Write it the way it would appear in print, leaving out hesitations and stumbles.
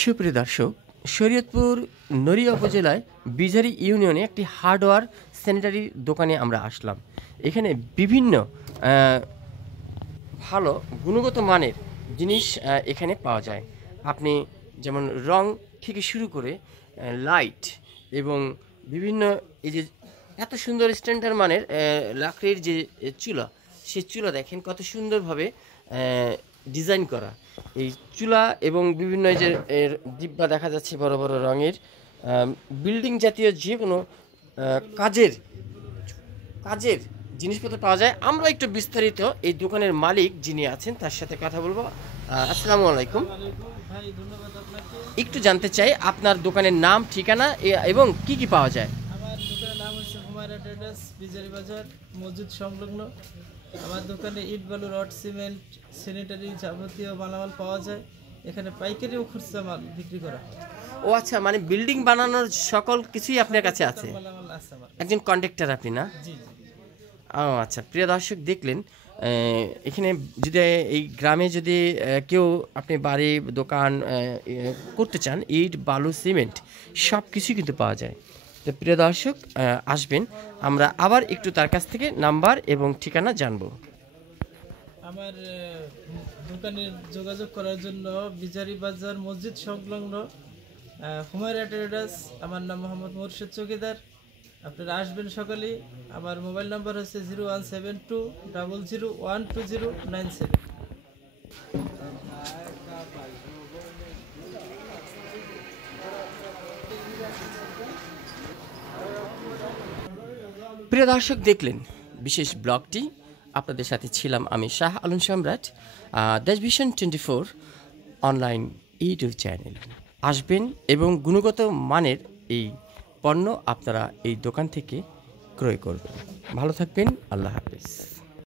সুপ্রিয় দর্শক, শরীয়তপুর নড়িয়া উপজেলায় বিজারি ইউনিয়নে একটি হার্ডওয়্যার স্যানিটারি দোকানে আমরা আসলাম। এখানে বিভিন্ন ভালো গুণগত মানের জিনিস এখানে পাওয়া যায়। আপনি যেমন রং থেকে শুরু করে লাইট এবং বিভিন্ন এই যে এত সুন্দর স্ট্যান্ডার্ড মানের লাকড়ির যে চুলা, সেই চুলা দেখেন কত সুন্দরভাবে ডিজাইন করা। এই চুলা এবং বিভিন্ন এই যে এর ডিব্বা দেখা যাচ্ছে বড় বড় রঙের। বিল্ডিং জাতীয় যে কোনো কাজের কাজের জিনিসপত্র পাওয়া যায়। আমরা একটু বিস্তারিত এই দোকানের মালিক যিনি আছেন তার সাথে কথা বলবো। আসসালামু আলাইকুম। ভাই ধন্যবাদ আপনাকে। একটু জানতে চাই আপনার দোকানের নাম, ঠিকানা এবং কি কি পাওয়া যায়। আমার দোকানের নাম হচ্ছে হুমায়রা ট্রেডার্স, বিজারি বাজার, মসজিদ সংলগ্ন। আমার দোকানে ইট বালু, রড, সিমেন্ট, স্যানিটারি যাবতীয় মালামাল পাওয়া যায়। এখানে পাইকারি ও খুচরা মাল বিক্রি করা হয়। ও আচ্ছা, মানে বিল্ডিং বানানোর সকল কিছুই আপনার কাছে আছে। মালামাল আছে আমার। একজন কন্ট্রাক্টর আপনি না? জি জি। ও আচ্ছা, প্রিয় দর্শক দেখলেন এখানে যদি এই গ্রামে যদি কেউ আপনি বাড়ি দোকান করতে চান, ইট বালু সিমেন্ট সব কিছুই কিন্তু পাওয়া যায়। তো প্রিয় দর্শক আসবেন, আমরা আবার একটু তার কাছ থেকে নাম্বার এবং ঠিকানা জানবো। আমার দোকানে যোগাযোগ করার জন্য বিজারি বাজার, মসজিদ সংলগ্ন, হুমায়রা ট্রেডার্স। আমার নাম মোহাম্মদ মোর্শেদ চৌকিদার। আপনারা আসবেন সকালে। আমার মোবাইল নাম্বার হচ্ছে 017200120997। প্রিয় দর্শক দেখলেন বিশেষ ব্লগটি, আপনাদের সাথে ছিলাম আমি শাহ আলম সম্রাট, দেশ ভিশন 24 অনলাইন ইউটিউব চ্যানেল। আসবেন এবং গুণগত মানের এই পণ্য আপনারা এই দোকান থেকে ক্রয় করবেন। ভালো থাকবেন, আল্লাহ হাফেজ।